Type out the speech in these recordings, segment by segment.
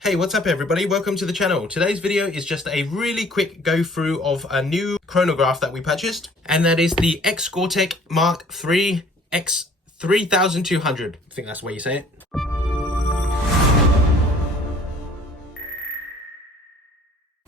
Hey, what's up everybody? Welcome to the channel. Today's video is just a really quick go through of a new chronograph that we purchased, and that is the Xcortech MK3 X3200. I think that's the way you say it.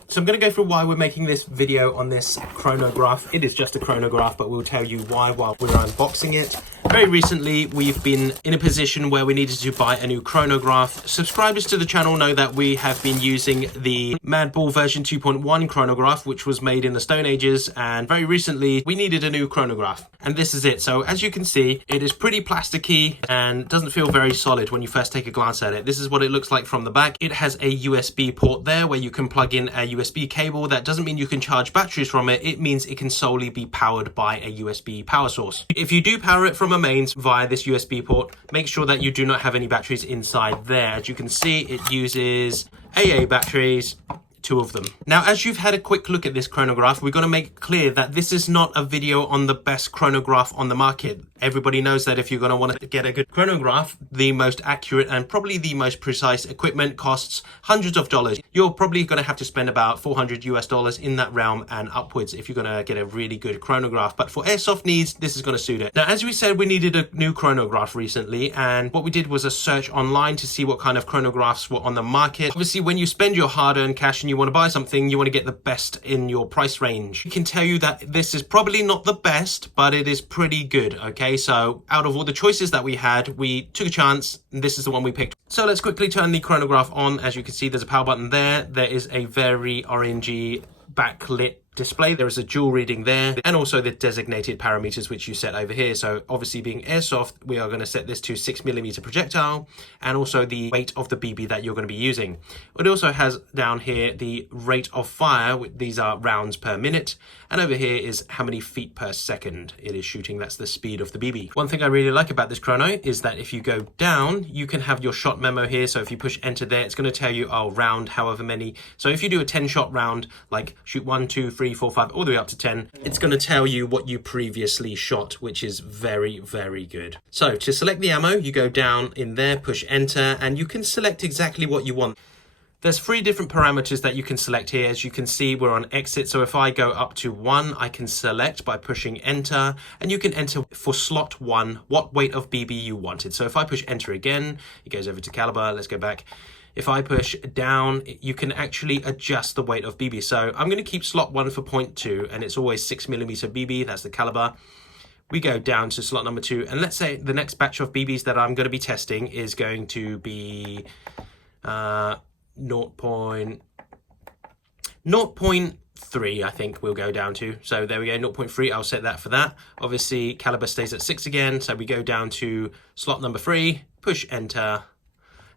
So I'm going to go through why we're making this video on this chronograph. It is just a chronograph, but we'll tell you why while we're unboxing it. Very recently, we've been in a position where we needed to buy a new chronograph. Subscribers to the channel know that we have been using the Madball version 2.1 chronograph, which was made in the Stone Ages, and very recently we needed a new chronograph. And this is it. So as you can see, it is pretty plasticky and doesn't feel very solid when you first take a glance at it. This is what it looks like from the back. It has a USB port there where you can plug in a USB cable. That doesn't mean you can charge batteries from it. It means it can solely be powered by a USB power source. If you do power it from a mains via this USB port, make sure that you do not have any batteries inside there. As you can see, it uses AA batteries, 2 of them. Now, as you've had a quick look at this chronograph, we're going to make clear that this is not a video on the best chronograph on the market. Everybody knows that if you're going to want to get a good chronograph, the most accurate and probably the most precise equipment costs hundreds of dollars. You're probably going to have to spend about $400 US in that realm and upwards if you're going to get a really good chronograph. But for airsoft needs, this is going to suit it. Now, as we said, we needed a new chronograph recently, and what we did was a search online to see what kind of chronographs were on the market. Obviously, when you spend your hard-earned cash and you want to buy something, you want to get the best in your price range. I can tell you that this is probably not the best, but it is pretty good, okay? So out of all the choices that we had, we took a chance, and this is the one we picked. So let's quickly turn the chronograph on. As you can see, there's a power button there. There is a very orangey backlit display. There is a dual reading there, and also the designated parameters which you set over here. So obviously, being airsoft, we are going to set this to 6mm projectile, and also the weight of the BB that you're going to be using. It also has down here the rate of fire. These are rounds per minute, and over here is how many feet per second it is shooting. That's the speed of the BB. One thing I really like about this chrono is that if you go down, you can have your shot memo here. So if you push enter there, it's going to tell you, oh, round however many. So if you do a 10-shot round, like shoot 1, 2, 3, 4, 5, all the way up to 10, it's going to tell you what you previously shot, which is very, very good. So to select the ammo, you go down in there, push enter, and you can select exactly what you want. There's 3 different parameters that you can select here. As you can see, we're on exit. So if I go up to 1, I can select by pushing enter, and you can enter for slot 1 what weight of BB you wanted. So if I push enter again, it goes over to caliber. Let's go back. If I push down, you can actually adjust the weight of BB. So I'm going to keep slot 1 for 0.2, and it's always 6mm BB. That's the caliber. We go down to slot number 2, and let's say the next batch of BBs that I'm going to be testing is going to be 0.3, I think we'll go down to. So there we go, 0.3, I'll set that for that. Obviously, caliber stays at 6 again, so we go down to slot number 3, push enter,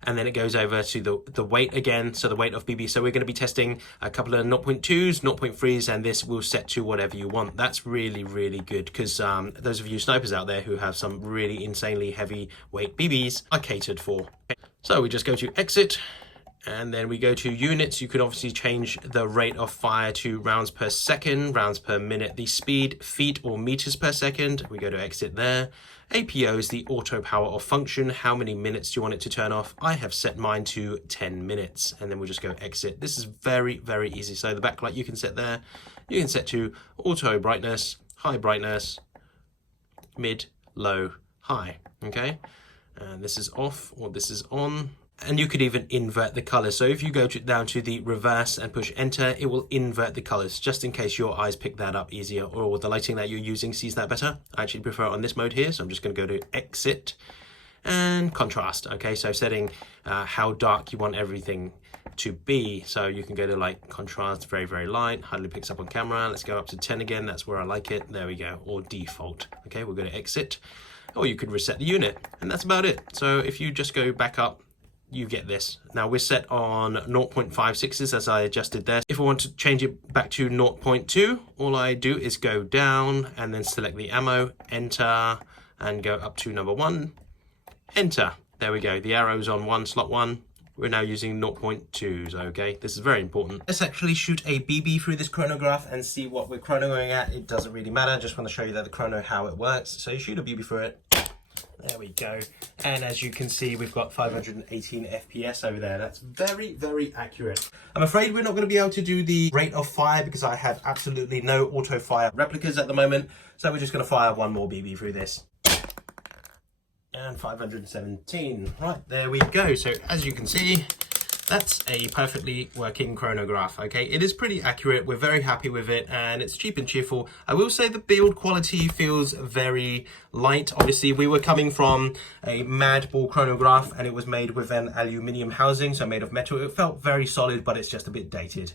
and then it goes over to the weight again, so the weight of BB. So we're going to be testing a couple of 0.2s, 0.3s, and this will set to whatever you want. That's really, really good, because those of you snipers out there who have some really insanely heavy weight BBs are catered for. So we just go to exit, and then we go to units. You could obviously change the rate of fire to rounds per second, rounds per minute, the speed, feet or meters per second. We go to exit there. APO is the auto power off function. How many minutes do you want it to turn off? I have set mine to 10 minutes, and then we'll just go exit. This is very, very easy. So the backlight you can set there. You can set to auto brightness, high brightness, mid, low, high, okay? And this is off, or this is on. And you could even invert the colors. So if you go down to the reverse and push enter, it will invert the colors, just in case your eyes pick that up easier, or the lighting that you're using sees that better. I actually prefer it on this mode here, so I'm just going to go to exit and contrast. Okay, so setting how dark you want everything to be. So you can go to like contrast, very, very light, hardly picks up on camera. Let's go up to 10 again. That's where I like it. There we go, or default. Okay, we'll go to exit, or you could reset the unit, and that's about it. So if you just go back up, you get this. Now we're set on 0.56s as I adjusted there. If I want to change it back to 0.2, all I do is go down and then select the ammo, enter, and go up to number 1, enter. There we go. The arrow's on 1, slot 1. We're now using 0.2s, okay? This is very important. Let's actually shoot a BB through this chronograph and see what we're chronoing at. It doesn't really matter. Just want to show you that the chrono, how it works. So you shoot a BB through it. There we go. And as you can see, we've got 518 FPS over there. That's very, very accurate. I'm afraid we're not going to be able to do the rate of fire because I have absolutely no auto fire replicas at the moment. So we're just going to fire one more BB through this. And 517. Right, there we go. So as you can see, that's a perfectly working chronograph. Okay, it is pretty accurate. We're very happy with it, and it's cheap and cheerful. I will say the build quality feels very light. Obviously, we were coming from a mad ball chronograph, and it was made with an aluminium housing, so made of metal. It felt very solid, but it's just a bit dated.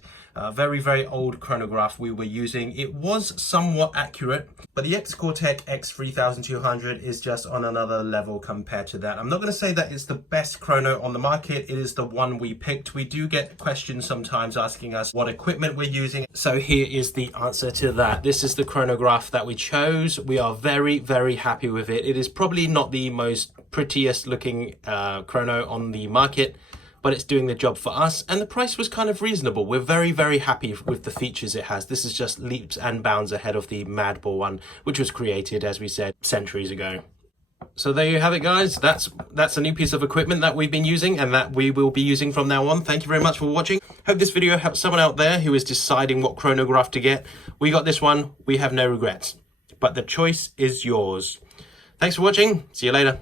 Very, very old chronograph we were using. It was somewhat accurate, but the Xcortech X3200 is just on another level compared to that. I'm not going to say that it's the best chrono on the market. It is the one we picked. We do get questions sometimes asking us what equipment we're using. So here is the answer to that. This is the chronograph that we chose. We are very, very happy with it. It is probably not the most prettiest looking chrono on the market, but it's doing the job for us, and the price was kind of reasonable. We're very, very happy with the features it has. This is just leaps and bounds ahead of the Madball one, which was created, as we said, centuries ago. So there you have it, guys. That's a new piece of equipment that we've been using and that we will be using from now on. Thank you very much for watching. Hope this video helps someone out there who is deciding what chronograph to get. We got this one. We have no regrets, but the choice is yours. Thanks for watching. See you later.